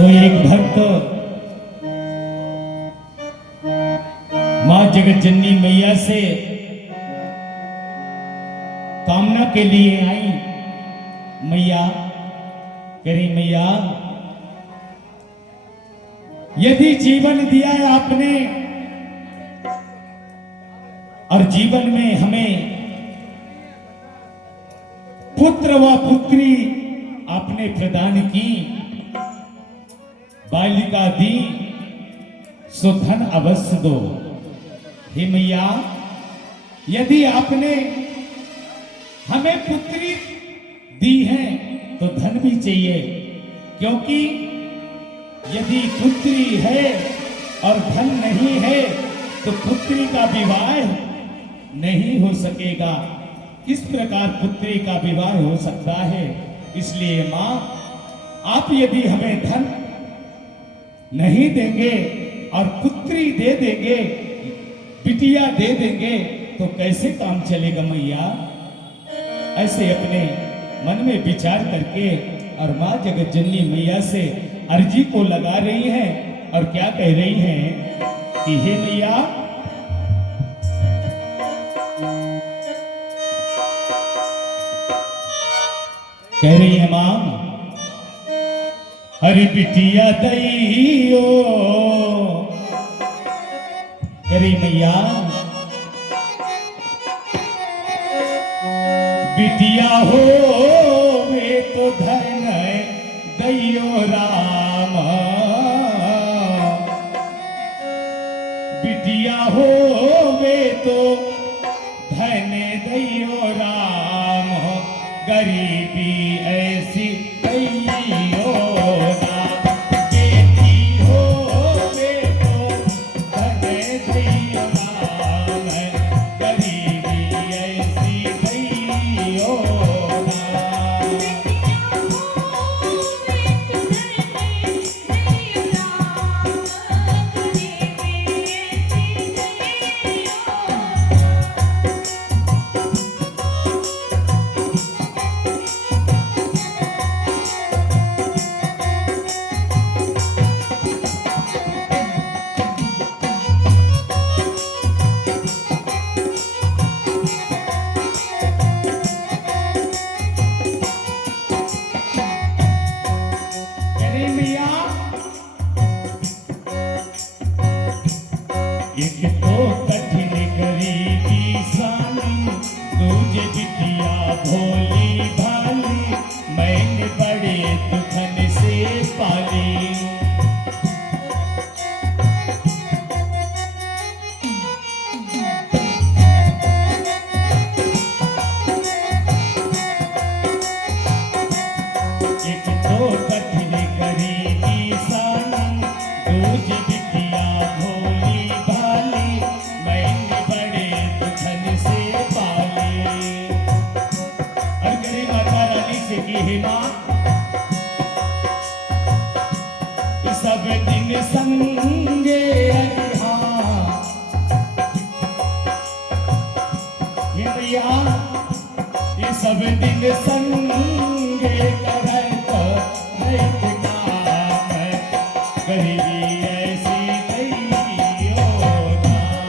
सो एक भक्त मां जगत जननी मैया से कामना के लिए आई। मैया करी मैया, यदि जीवन दिया है आपने और जीवन में हमें पुत्र व पुत्री आपने प्रदान की, बालिका दी, सो धन अवश्य दो। हे मैया, यदि आपने हमें पुत्री दी है तो धन भी चाहिए, क्योंकि यदि पुत्री है और धन नहीं है तो पुत्री का विवाह नहीं हो सकेगा। किस प्रकार पुत्री का विवाह हो सकता है? इसलिए मां, आप यदि हमें धन नहीं देंगे और पुत्री दे देंगे, बिटिया दे देंगे, तो कैसे काम चलेगा मैया? ऐसे अपने मन में विचार करके और मां जगत जननी मैया से अर्जी को लगा रही हैं और क्या कह रही हैं कि हे मैया, कह रही है मां, अरे बिटिया दैयो, कह रही मैया, बिटिया हो वे तो धन दैयो राम, बिटिया हो वे तो धन दैयो राम, गरीबी ऐसी दैयो राम, बेटी हो वे तो धन दैयो राम, गरीबी ऐसी दैयो राम। एक तो कठिन गरीबी सानी, दूजे बिटिया भोली भाली, मैंने बड़े दुखन से पाली। एक तो कठिन गरीबी सानी, दूजे बिटिया भोली भाली, मैंने बड़े दुखन से पाली। और गरीब माता रानी से की हे मां, सब दिन संगे अरिहा, हे भैया, ये सब दिन संगे करत रहित काम, गरीबी ऐसी दैयो राम।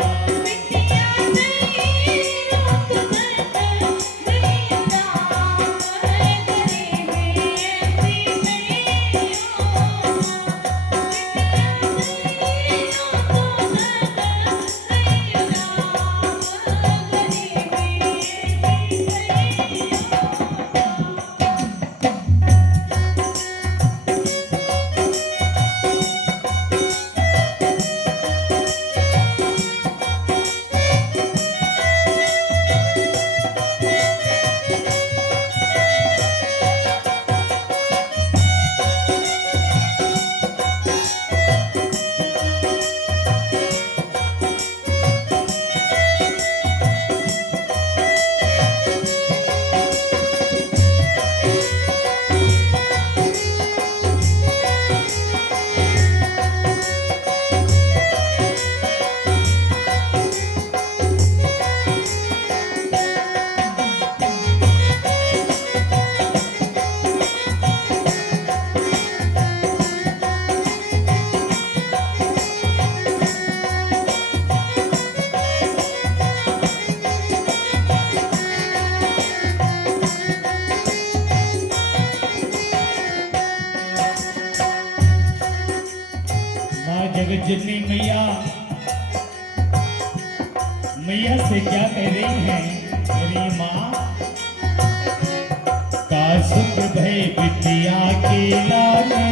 जगजननी मैया मैया से क्या कह रही है? मेरी माँ का सुख भय विद्या के लाने।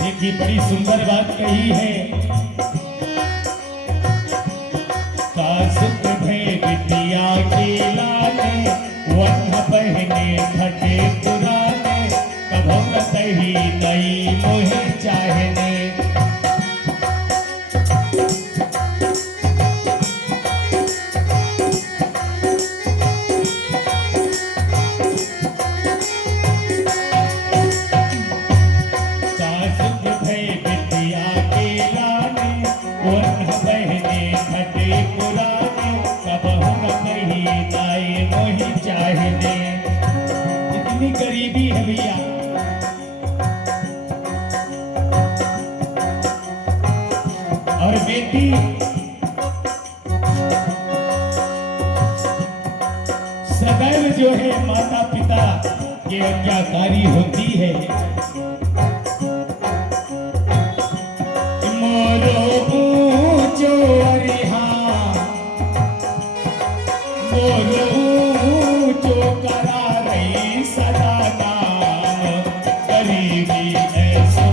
देखिए बड़ी सुंदर बात कही है। का सुख भय विद्या के लाने, वर्ण पहने फटे पुराने, कभो न कही नई मोहे चाहने। इतनी गरीबी है भैया। और बेटी सदैव जो है माता पिता के आज्ञाकारी होती है। मोरो ऊंचो अरिहा, मोरो ऊंचो करा रही सदा नाम, गरीबी ऐसो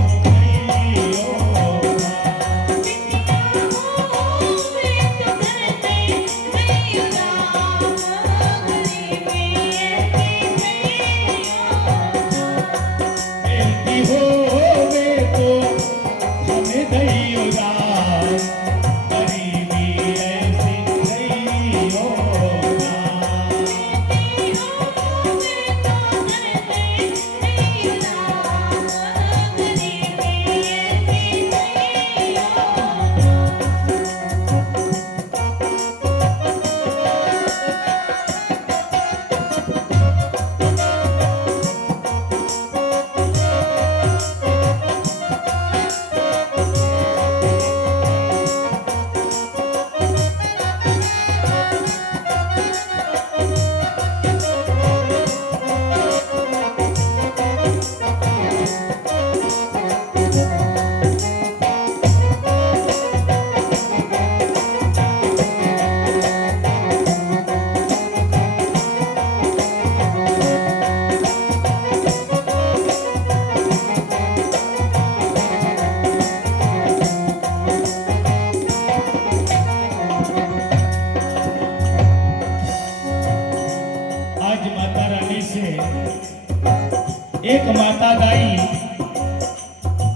एक माता दाई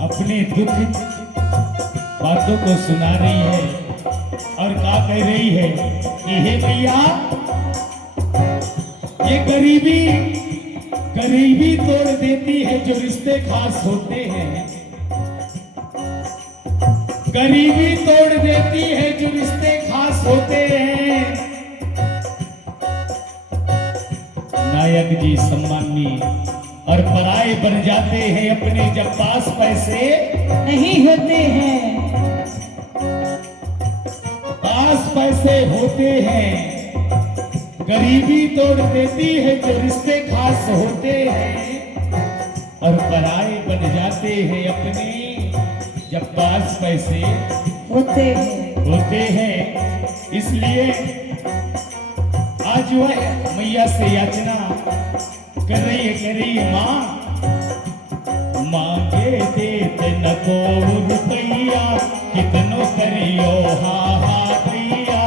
अपने दुखित बातों को सुना रही है और क्या कह रही है कि हे भैया, ये गरीबी तोड़ देती है जो रिश्ते खास होते हैं। गरीबी तोड़ देती है जो रिश्ते खास होते हैं। नायक जी सम्मानी और पराए बन जाते हैं अपने जब पास पैसे नहीं होते हैं। पास पैसे होते हैं, गरीबी तोड़ देती है जो रिश्ते खास होते हैं। और पराए बन जाते हैं अपने जब पास पैसे होते हैं। इसलिए आज वह मैया से याचना कह रही है माँ, मांगे देते न को रुपैया, कितनो करियो हा हा भैया,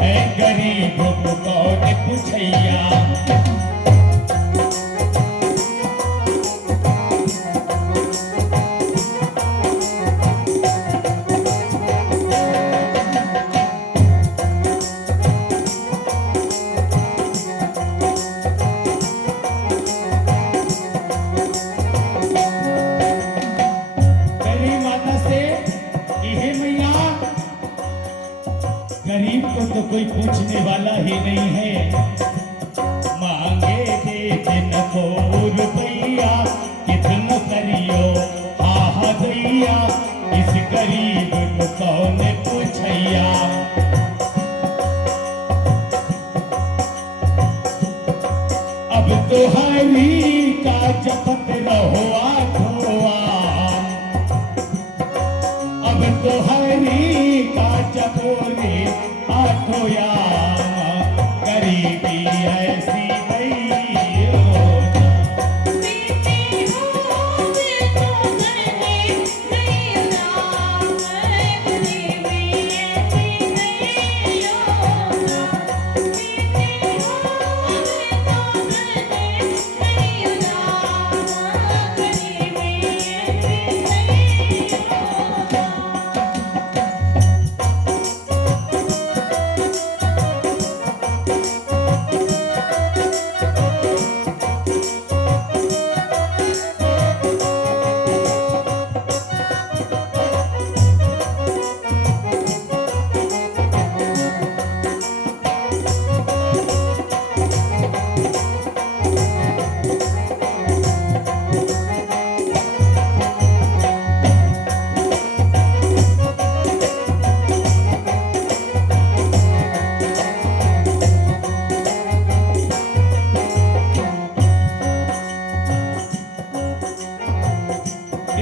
है गरीब को कौन पूछैया। गरीब को तो कोई पूछने वाला ही नहीं है। मांगे देते न को रुपैया, कितनो करियो हा दैया, इस गरीब को कौन पूछैया। अब तो हरी का जपत रहो आठो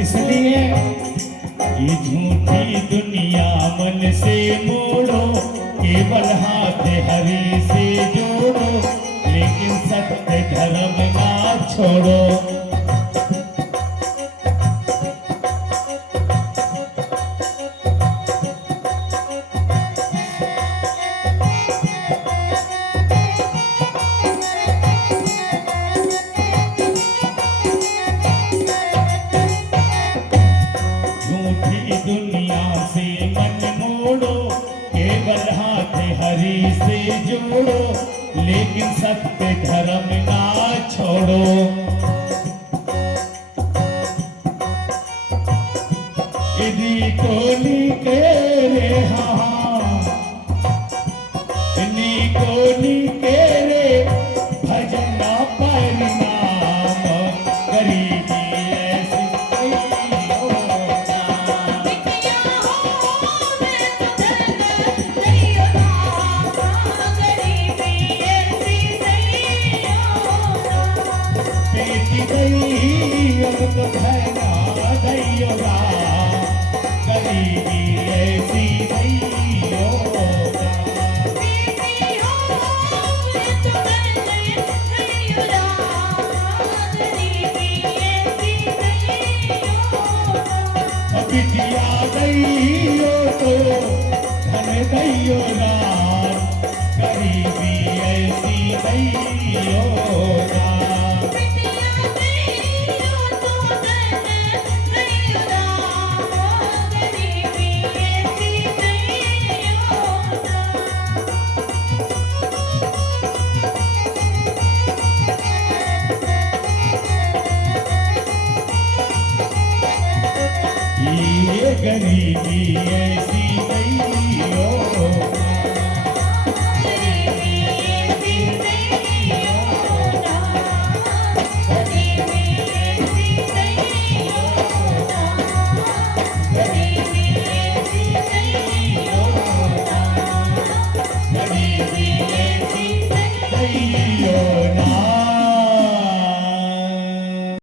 इसलिए ये झूठी दुनिया मन से मोड़ो, केवल हाथ हरि से जोड़ो, लेकिन सत्य धर्म ना छोड़ो। झूठी दुनिया से मन मोड़ो, केवल हाथ हरि से जोड़ो, लेकिन सत्य धर्म ना छोड़ो। इदी कोली के रे नी कोली के रे भजना परिणाम, गरीबी ऐसी कोई होता। बेटी गई अब तो भैया दैयो राम, गरीबी ऐसी नहीं होता। बिटिया दैयो तो धन दैयो राम, गरीबी ऐसी नहीं होता। ये गरीबी ऐसी नहीं